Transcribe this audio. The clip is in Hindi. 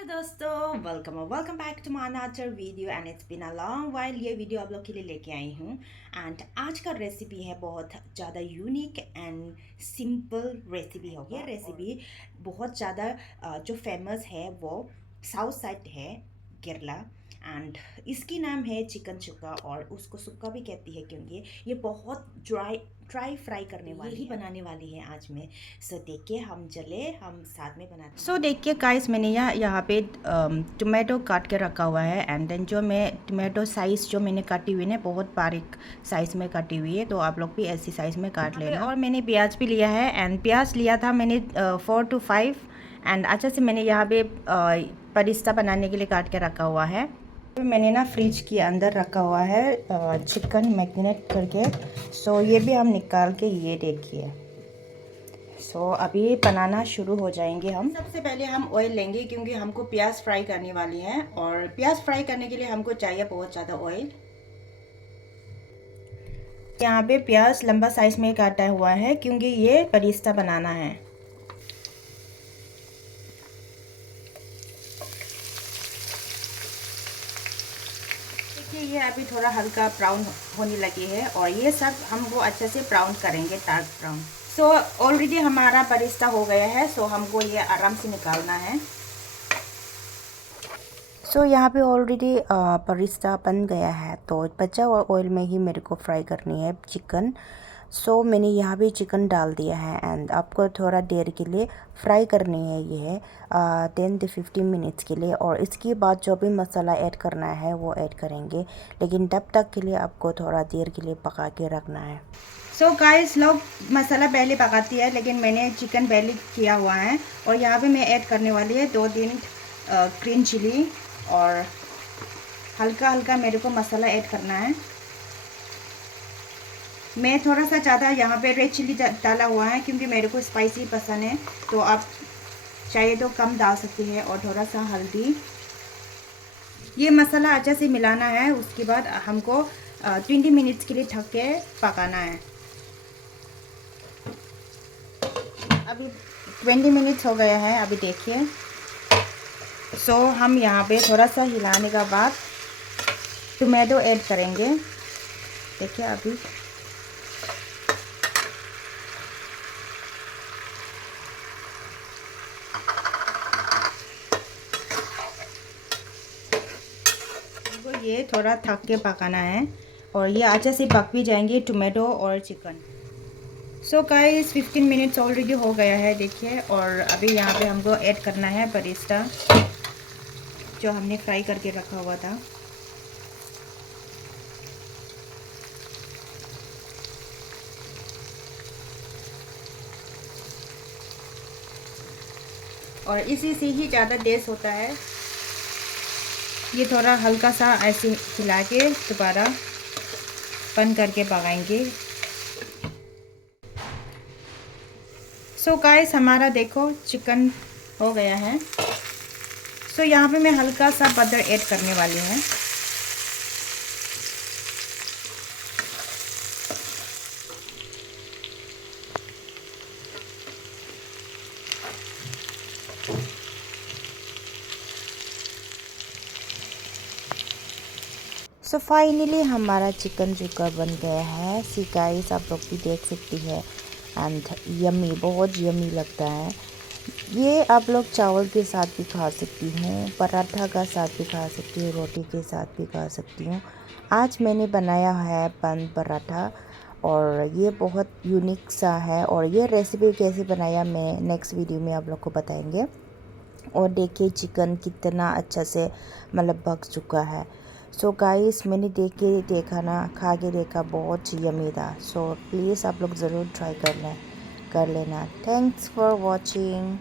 हेलो दोस्तों, welcome back to my another video and it's been a long while. ये वीडियो आप लोग के लिए लेके आई हूँ एंड आज का रेसिपी है बहुत ज़्यादा यूनिक एंड सिंपल रेसिपी होगा। ये रेसिपी बहुत ज़्यादा जो फेमस है वो साउथ साइड है, केरला। एंड इसकी नाम है चिकन सुक्का और उसको सुक्का भी कहती है क्योंकि ये बहुत ड्राई फ्राई करने वाली ही बनाने वाली है आज मैं। सो देखिए हम चले हम साथ में बनाते हैं। सो देखिए गाइस, मैंने यहाँ पे टोमेटो काट के रखा हुआ है एंड देन जो मैं टोमेटो साइज़ जो मैंने काटी हुई है बहुत बारीक साइज़ में काटी हुई है, तो आप लोग भी ऐसी साइज़ में काट लेना। और मैंने प्याज भी लिया है एंड प्याज लिया था मैंने 4 to 5 एंड अच्छा से मैंने यहाँ पे परिस्ता बनाने के लिए काट के रखा हुआ है। मैंने ना फ्रिज के अंदर रखा हुआ है चिकन मैरिनेट करके। सो ये भी हम निकाल के ये देखिए। सो अभी बनाना शुरू हो जाएंगे हम। सबसे पहले हम ऑयल लेंगे क्योंकि हमको प्याज फ्राई करने वाली है और प्याज फ्राई करने के लिए हमको चाहिए बहुत ज़्यादा ऑयल। यहाँ पे प्याज लंबा साइज में काटा हुआ है क्योंकि ये बरिस्ता बनाना है। देखिए ये अभी थोड़ा हल्का ब्राउन होने लगी है और ये सब हमको अच्छे से ब्राउन करेंगे, डार्क ब्राउन। सो ऑलरेडी हमारा बरिस्ता हो गया है, सो हमको ये आराम से निकालना है। सो यहाँ पे ऑलरेडी बरिस्ता बन गया है, तो बचा हुआ ऑयल में ही मेरे को फ्राई करनी है चिकन। सो मैंने यहाँ भी चिकन डाल दिया है एंड आपको थोड़ा देर के लिए फ्राई करनी है ये 10 to 15 मिनट्स के लिए। और इसके बाद जो भी मसाला ऐड करना है वो ऐड करेंगे, लेकिन तब तक के लिए आपको थोड़ा देर के लिए पका के रखना है। सो गाइस, लोग मसाला पहले पकाती है लेकिन मैंने चिकन पहले किया हुआ है। और यहाँ पे मैं ऐड करने वाली है 2-3 ग्रीन चिली और हल्का हल्का मेरे को मसाला ऐड करना है। मैं थोड़ा सा ज़्यादा यहाँ पे रेड चिली डाला हुआ है क्योंकि मेरे को स्पाइसी पसंद है, तो आप चाहे तो कम डाल सकते हैं। और थोड़ा सा हल्दी। ये मसाला अच्छे से मिलाना है, उसके बाद हमको 20 मिनट्स के लिए ढक के पकाना है। अभी 20 मिनट्स हो गया है, अभी देखिए। सो हम यहाँ पे थोड़ा सा हिलाने के बाद टोमेटो ऐड करेंगे। देखिए अभी ये थोड़ा थक के पकाना है और ये अच्छे से पक भी जाएंगे टोमेटो और chicken. So guys 15 minutes already हो गया है देखिए। और अभी यहाँ पे हमको ऐड करना है बरिस्ता जो हमने फ्राई करके रखा हुआ था। और इसी से ही ज़्यादा टेस्ट होता है। ये थोड़ा हल्का सा ऐसे हिला के दोबारा बंद करके पकाएंगे। सो गाइस हमारा देखो चिकन हो गया है। सो यहाँ पे मैं हल्का सा बटर ऐड करने वाली हूँ। सो फाइनली हमारा चिकन सुक्का बन गया है। सी गाइस आप लोग भी देख सकती है एंड यम्मी, बहुत यम्मी लगता है। ये आप लोग चावल के साथ भी खा सकती हूँ, पराठा का साथ भी खा सकती हूँ, रोटी के साथ भी खा सकती हूँ। आज मैंने बनाया है बन पराठा और ये बहुत यूनिक सा है। और ये रेसिपी कैसे बनाया मैं नेक्स्ट वीडियो में आप लोग को बताएंगे। और देखिए चिकन कितना अच्छा से मतलब पक चुका है। सो गाइस मैंने देखा ना, खा के देखा, बहुत यम्मी था। सो प्लीज़ आप लोग ज़रूर ट्राई कर लेना। Thanks for watching.